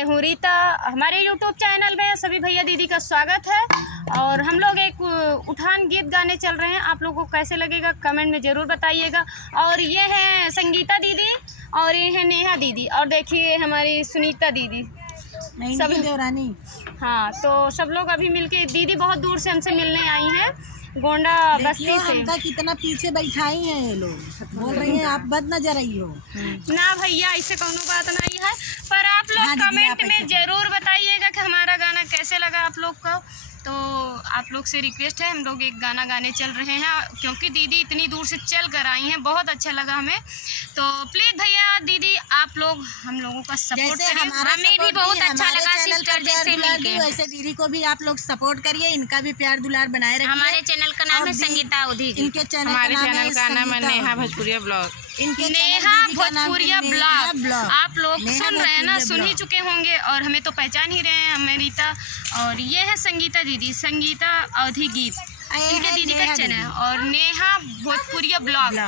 मैं हूँ रीता। हमारे यूट्यूब चैनल में सभी भैया दीदी का स्वागत है। और हम लोग एक उठान गीत गाने चल रहे हैं। आप लोगों को कैसे लगेगा कमेंट में ज़रूर बताइएगा। और ये है संगीता दीदी और ये है नेहा दीदी और देखिए हमारी सुनीता दीदी सब देवरानी। हाँ, तो सब लोग अभी मिलके, दीदी बहुत दूर से हमसे मिलने आई हैं, गोंडा बस्ती से। हमका कितना पीछे बैठाई हैं ये लोग, बोल रही हैं आप बद नजर आई हो। ना भैया ऐसे कोनो बात नहीं है, पर आप लोग कमेंट में ज़रूर बताइएगा कि हमारा गाना कैसे लगा आप लोग को। तो आप लोग से रिक्वेस्ट है, हम लोग एक गाना गाने चल रहे हैं क्योंकि दीदी इतनी दूर से चल कर आई हैं, बहुत अच्छा लगा हमें। तो प्लीज़ भैया दीदी आप लोग हम लोगों का सपोर्ट करिए। हमें भी बहुत अच्छा लगा सिस्टर जैसे मिलके। वैसे दीदी को भी आप लोग सपोर्ट करिए, इनका भी प्यार दुलार बनाए रखिए। हमारे चैनल का नाम है संगीता उधी। इनके चैनल का नाम है नेहा भोजपुरिया ब्लॉग। नेहा भोजपुरिया ब्लॉग। आप लोग सुन रहे हैं ना, सुन ही चुके होंगे और हमें तो पहचान ही रहे हैं। हमें रीता और ये है संगीता दीदी, संगीता अवधि गीत इनके दीदी का चैनल है, और नेहा भोजपुरिया ब्लॉग।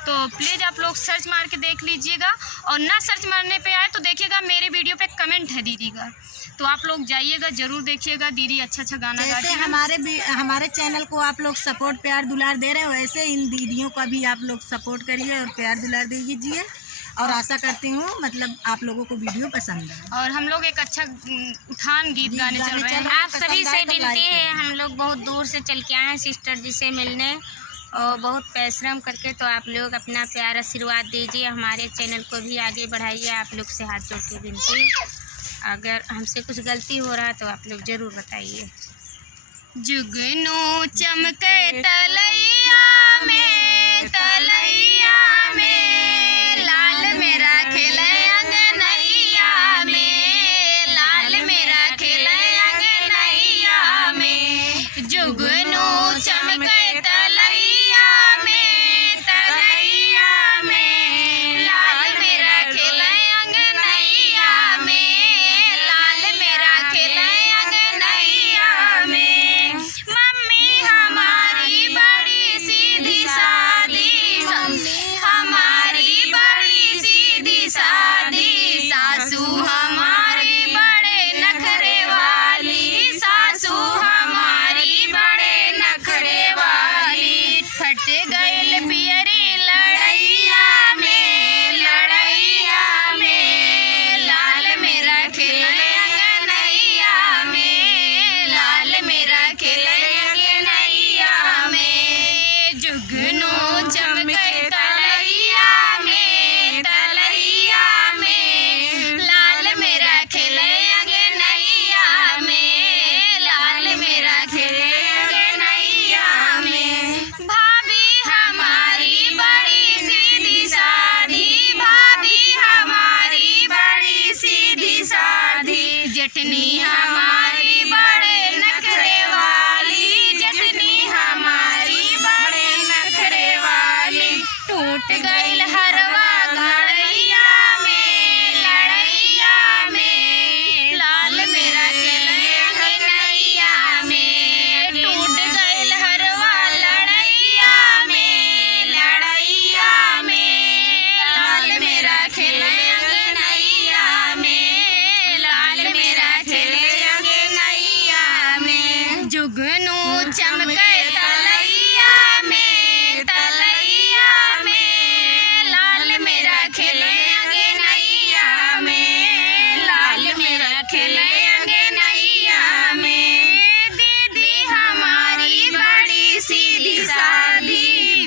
तो प्लीज़ आप लोग सर्च मार के देख लीजिएगा, और ना सर्च मारने पे आए तो देखिएगा मेरे वीडियो पे कमेंट है दीदी का, तो आप लोग जाइएगा ज़रूर देखिएगा। दीदी अच्छा गाना गाती है। हमारे चैनल को आप लोग सपोर्ट प्यार दुलार दे रहे हो, वैसे इन दीदियों का भी आप लोग सपोर्ट करिए और प्यार दुलार दीजिए। और आशा करती हूँ मतलब आप लोगों को वीडियो पसंद है। और हम लोग एक अच्छा उठान गीत गाने चल रहे हैं। आप सभी से विनती है, हम लोग बहुत दूर से चल के आए हैं सिस्टर जी से मिलने और बहुत परिश्रम करके, तो आप लोग अपना प्यार आशीर्वाद दीजिए, हमारे चैनल को भी आगे बढ़ाइए। आप लोग से हाथ जोड़ के विनती, अगर हमसे कुछ गलती हो रहा है तो आप लोग ज़रूर बताइए। जुगनू चमके तलैया में, तलैया में लाल मेरा खेले अंगनैया में, लाल मेरा खेले अंगनैया में। जुगनू चमके तलैया में, तलैया में लाल मेरा खेले अंगनैया में, लाल मेरा खेले अंगनैया में। मम्मी हमारी बड़ी सीधी सादी, हमारी बड़ी सीधी सादी, सासू हमारी बड़े नखरे वाली, सासू हमारी बड़े नखरे वाली। फट गइल पियरी लड़ैया में, लड़ैया में लाल मेरा खेले अंगनैया में, लाल मेरा खेले अंगनैया में। जुगनू चमके तलैया में, तलैया में लाल मेरा खेले अंगनैया में, लाल मेरा खेले अंगनैया में। भाभी हमारी बड़ी सीधी सादी, भाभी हमारी बड़ी सीधी सादी, जटनी हमारी बड़े नखरे वाली, जटनी हमारी बड़े नखरे वाली। टूट गइल हरवा लड़ैया में, लड़ैया में लाल मेरा खेले अंगनैया में। टूट गइल हरवा लड़ैया में, लड़ैया में लाल मेरा खेले अंगनैया में, लाल मेरा खेले अंगनैया में। जुगनू चमके तलैया में, तलैया में लाल मेरा खेले अंगनैया में, लाल मेरा खेले अंगनैया में। दीदी हमारी बड़ी सीधी सादी,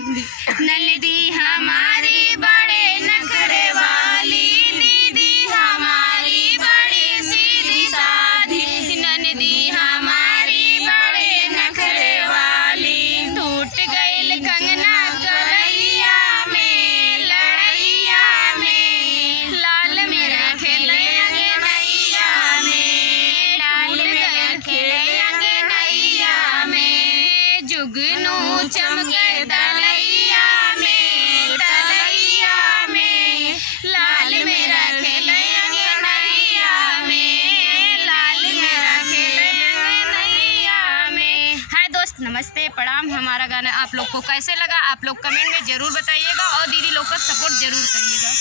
ननदी हमारी बड़े नखरे वाली, दीदी हमारी बड़ी सीधी सादी, ननदी हमारी बड़े नखरे वाली। टूट गइल कंगना गलैया में, लड़ैया में लाल मेरा खेले अंगनैया में, लाल मेरा खेले अंगनैया में। जुगनू चमके तलैया में, तलैया में लाल मेरा खेले अंगनैया में, लाल मेरा खेले अंगनैया में। हाय दोस्त, नमस्ते प्रणाम। हमारा गाना आप लोग को कैसे लगा आप लोग कमेंट में ज़रूर बताइएगा और दीदी लोग का सपोर्ट ज़रूर करिएगा।